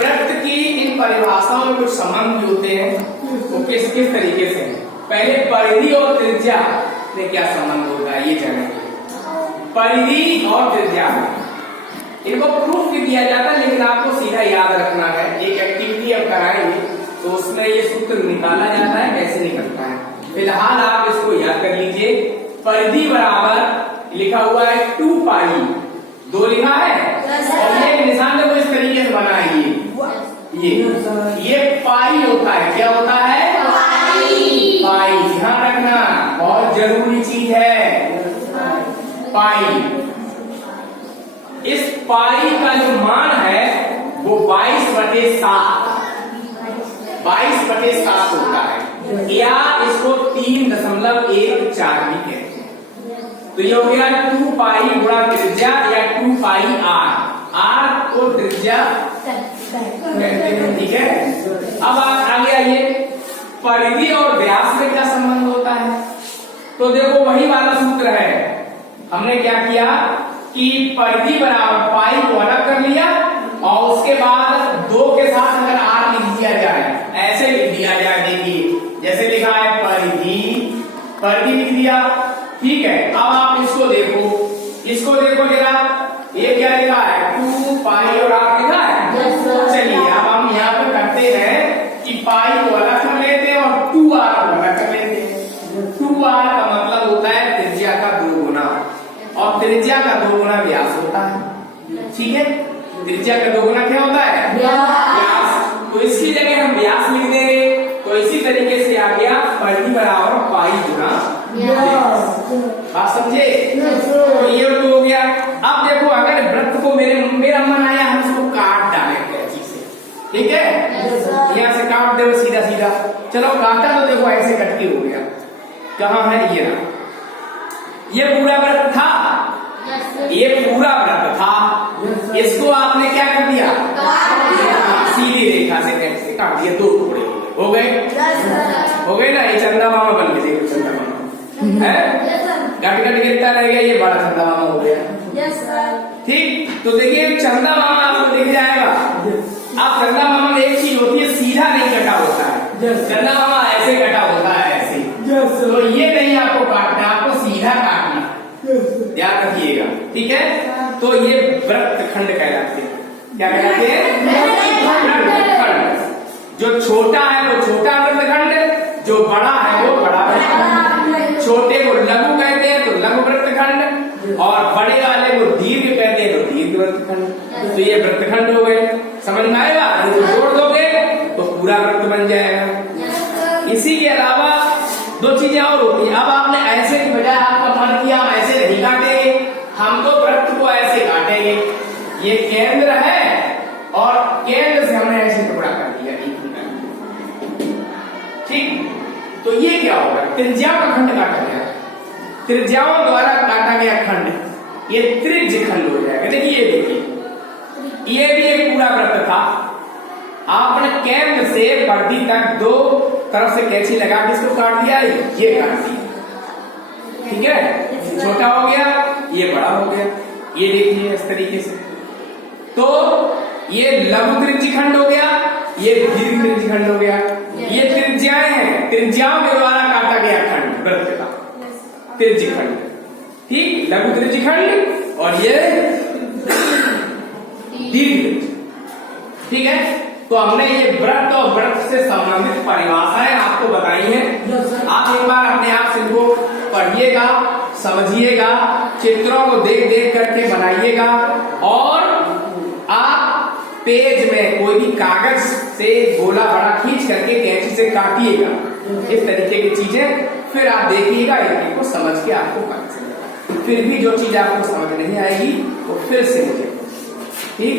वृत्त की इन परिभाषाओं में कुछ संबंध भी होते हैं, वो किस किस तरीके से हैं। पहले परिधि और त्रिज्या में क्या संबंध होगा ये जानेंगे। परिधि और त्रिज्या इनको प्रूफ भी दिया जाता है, लेकिन आपको सीधा याद रखना है। एक एक्टिविटी अब कराएंगे तो उसमें ये सूत्र निकाला जाता है, कैसे निकलता है। फिलहाल आप इसको याद कर लीजिए। परिधि बराबर लिखा हुआ है 2 पाई, 2 लिखा है और ये निशान देखो इस तरीके से बना है। ये पाई होता है, क्या होता है पाई। ध्यान रखना, बहुत जरूरी चीज है पाई। इस पाई का जो मान है वो 22/7 होता है, या इसको 3.14 भी कहते हैं। तो ये हो गया 2 पाई गुणा त्रिज्या या 2 पाई आर को त्रिज्या कहते हैं, ठीक है। अब आप आगे आइए, परिधि और व्यास में क्या संबंध होता है। तो देखो वही वाला सूत्र है, हमने क्या किया कि परिधि बराबर पाई को अलग कर लिया और उसके बाद 2 के साथ अगर आर लिख दिया जाए, ऐसे लिख दिया जाए। देखिए जैसे लिखा है परिधि लिख दिया, ठीक है। अब आप इसको देखो जरा, ये क्या लिखा है 2 पाई और आर लिखा है। चलिए अब हम यहाँ पे करते हैं कि पाई को अलग कर लेते हैं और 2r को अलग कर लेते हैं। 2r का मतलब होता है त्रिज्या का 2 गुना, और त्रिज्या का 2 गुना व्यास होता है, ठीक है। त्रिज्या का 2 गुना क्या होता है व्यास। तो इसकी जगह हम व्यास लिख देंगे। तो इसी तरीके से आ गया परिधि बराबर पाई गुना व्यास। बात समझे। तो ये तो हो गया। अब देखो अगर वृत्त को मेरा मन आया हम इसको काट डालेंगे कैंची से, ठीक है। यहाँ से काट दो सीधा सीधा। चलो काटा तो देखो ऐसे कट के हो गया। कहाँ है ये ना, ये पूरा वृत्त था, ये पूरा वृत्त था। इसको आपने क्या कर दिया सीधी रेखा से कैसे काट दिया, 2 टुकड़े हो गए ना। ये चंदा मामा बन गए, देखो चंदा मामा है, कट कट गिरता रह गया, ये बड़ा चंदा मामा हो गया, ठीक। तो देखिए चंदा मामा आपको दिख जाएगा। अब चंदा मामा में एक चीज होती है, सीधा नहीं कटा होता है। चंदा मामा ऐसे कटा होता है, ऐसे। तो ये नहीं आपको काटना, आपको सीधा काटना, याद रखिएगा, ठीक है। तो ये वृत्त खंड कहलाते हैं। क्या कहलाते हैं वृत्त खंड। जो छोटा है वो छोटा वृत्तखंड, जो बड़ा है वो बड़ा वृत्तखंड। छोटे को लघु कहते हैं तो लघु वृत्तखंड, और बड़े वाले को दीर्घ कहते हैं तो दीर्घ वृत्तखंड। तो ये वृत्तखंड हो गए, समझ में आएगा। तो जोड़ दोगे तो पूरा वृत्त बन जाएगा। इसी के अलावा 2 चीजें और होती है। अब आपने ऐसे की बजाय आपका मन किया हम ऐसे नहीं काटेंगे, हम तो वृत्त को ऐसे काटेंगे। ये केंद्र है और केंद्र से हमने ऐसे टुकड़ा कर दिया, ठीक। तो ये क्या होगा, त्रिज्या का खंड काटा गया, त्रिज्याओं द्वारा काटा गया खंड, ये त्रिज्य खंड हो जाएगा। देखिए ये भी एक पूरा वृत्त था। आपने केंद्र से परिधि तक 2 तरफ से कैंची लगा के इसको काट दिया, ये काट दिया, ठीक है। छोटा हो गया, ये बड़ा हो गया, ये देखिए इस तरीके से। तो ये लघु त्रिज्य खंड हो गया, ये दीर्घ त्रिज्य खंड हो गया। ये त्रिज्याएं हैं, त्रिज्याओं के द्वारा काटा गया खंड वृत्त का त्रिज्य खंड, ठीक। लघु त्रिज्य खंड और ये दीर्घ, ठीक है। तो हमने ये वृत्त और वृत्त से संबंधित परिभाषाएं आपको बताई हैं। आप एक बार अपने आप से इनको पढ़िएगा, समझिएगा, चित्रों को देख देख करके बनाइएगा, और आप पेज में कोई भी कागज से गोला बड़ा खींच करके कैंची से काटिएगा, इस तरीके की चीजें। फिर आप देखिएगा, इनको समझ के आपको पता चलेगा। फिर भी जो चीज आपको समझ नहीं आएगी वो फिर से मुझे, ठीक।